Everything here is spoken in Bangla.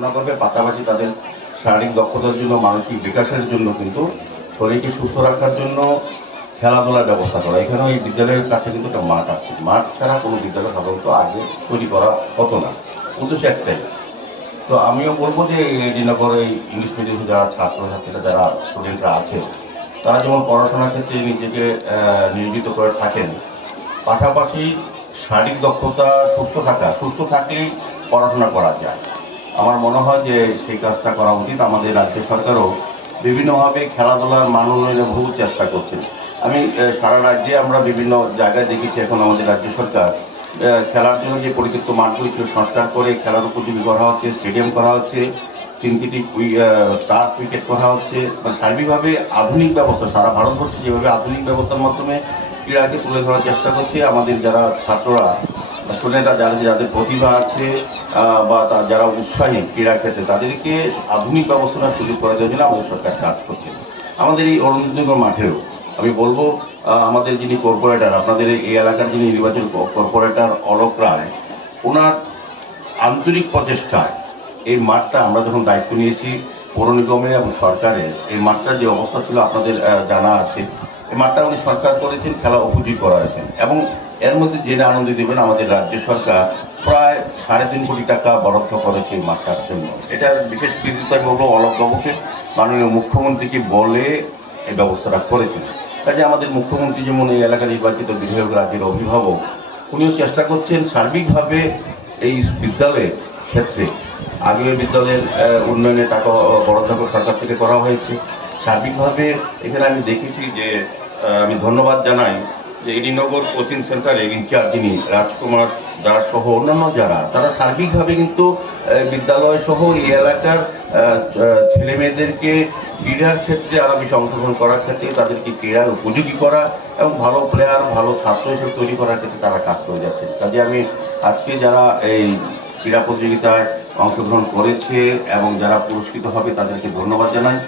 পড়াশোনা করবে পাশাপাশি তাদের শারীরিক দক্ষতার জন্য, মানসিক বিকাশের জন্য কিন্তু শরীরকে সুস্থ রাখার জন্য খেলাধুলার ব্যবস্থা করা। এখানেও এই বিদ্যালয়ের কাছে কিন্তু একটা মাঠ আছে। মাঠ ছাড়া কোনো বিদ্যালয় সাধারণত আগে তৈরি করা হতো না। উদ্দেশ্য একটাই। তো আমিও বলব যে এই এডিনগর এই ইংলিশ মিডিয়াম যারা ছাত্রছাত্রীরা, যারা স্টুডেন্টরা আছে, তারা যেমন পড়াশোনার ক্ষেত্রে নিজেকে নিয়োজিত করে থাকেন, পাশাপাশি শারীরিক দক্ষতা, সুস্থ থাকা, সুস্থ থাকলেই পড়াশোনা করা যায়। আমার মনে হয় যে সেই কাজটা করা উচিত। আমাদের রাজ্য সরকারও বিভিন্নভাবে খেলাধুলার মান উন্নয়নে বহু চেষ্টা করছেন আমি সারা রাজ্যে আমরা বিভিন্ন জায়গায় দেখেছি এখন আমাদের রাজ্য সরকার খেলার জন্য যে পরিত্যক্ত মাঠগুলি সংস্কার করে খেলার উপযোগী করা হচ্ছে, স্টেডিয়াম করা হচ্ছে, সিনথেটিক টার্ফ উইকেট করা হচ্ছে মানে সার্বিকভাবে আধুনিক ব্যবস্থা, সারা ভারতবর্ষে যেভাবে আধুনিক ব্যবস্থার মাধ্যমে ক্রীড়াকে তুলে ধরার চেষ্টা করছে, আমাদের যারা ছাত্ররা স্টুডেন্টরা যাদের যাদের প্রতিভা আছে বা তার যারা উৎসাহী ক্রীড়া ক্ষেত্রে, তাদেরকে আধুনিক ব্যবস্থার সুযোগ করে দেওয়ার জন্য আমাদের সরকার কাজ করছে। আমাদের এই অরুণোদয় মাঠেও আমি বলব আমাদের যিনি কর্পোরেটর আপনাদের এই এলাকার যিনি নির্বাচন কর্পোরেটর অলোক রায়, ওনার আন্তরিক প্রচেষ্টায় এই মাঠটা আমরা যখন দায়িত্ব নিয়েছি পৌর নিগমে এবং সরকারের, এই মাঠটার যে অবস্থা ছিল আপনাদের জানা আছে। এই মাঠটা উনি সরকার করেছেন, খেলা উপযোগী করা হয়েছে। এবং এর মধ্যে জেনে আনন্দ দেবেন আমাদের রাজ্য সরকার প্রায় সাড়ে তিন কোটি টাকা বরাদ্দ করেছে এই মাঠটার জন্য। এটার বিশেষ কৃতিত্ব বলব অলোক বাবুকে মাননীয় মুখ্যমন্ত্রীকে বলে এই ব্যবস্থাটা করেছেন। কাজে আমাদের মুখ্যমন্ত্রী যেমন এই এলাকা নির্বাচিত বিধায়ক রাজ্যের অভিভাবক, উনিও চেষ্টা করছেন সার্বিকভাবে এই বিদ্যালয়ের ক্ষেত্রে। আগে বিদ্যালয়ের উন্নয়নে টাকা বরাদ্দ করে সরকার থেকে করা হয়েছে। সার্বিকভাবে এখানে আমি দেখেছি যে আমি ধন্যবাদ জানাই যে এডিনগর কোচিং সেন্টারে ইনচার্জ যিনি রাজকুমার দাস সহ অন্যান্য যারা, তারা সার্বিকভাবে কিন্তু বিদ্যালয় সহ এই এলাকার ছেলে মেয়েদেরকে ক্রীড়ার ক্ষেত্রে আরও বেশি অংশগ্রহণ করার ক্ষেত্রে তাদেরকে ক্রীড়ার উপযোগী করা এবং ভালো প্লেয়ার ভালো ছাত্র হিসেবে তৈরি করার ক্ষেত্রে তারা কাজ করে যাচ্ছে। কাজে আমি আজকে যারা এই ক্রীড়া প্রতিযোগিতায় অংশগ্রহণ করেছে এবং যারা পুরস্কৃত হবে তাদেরকে ধন্যবাদ জানাই।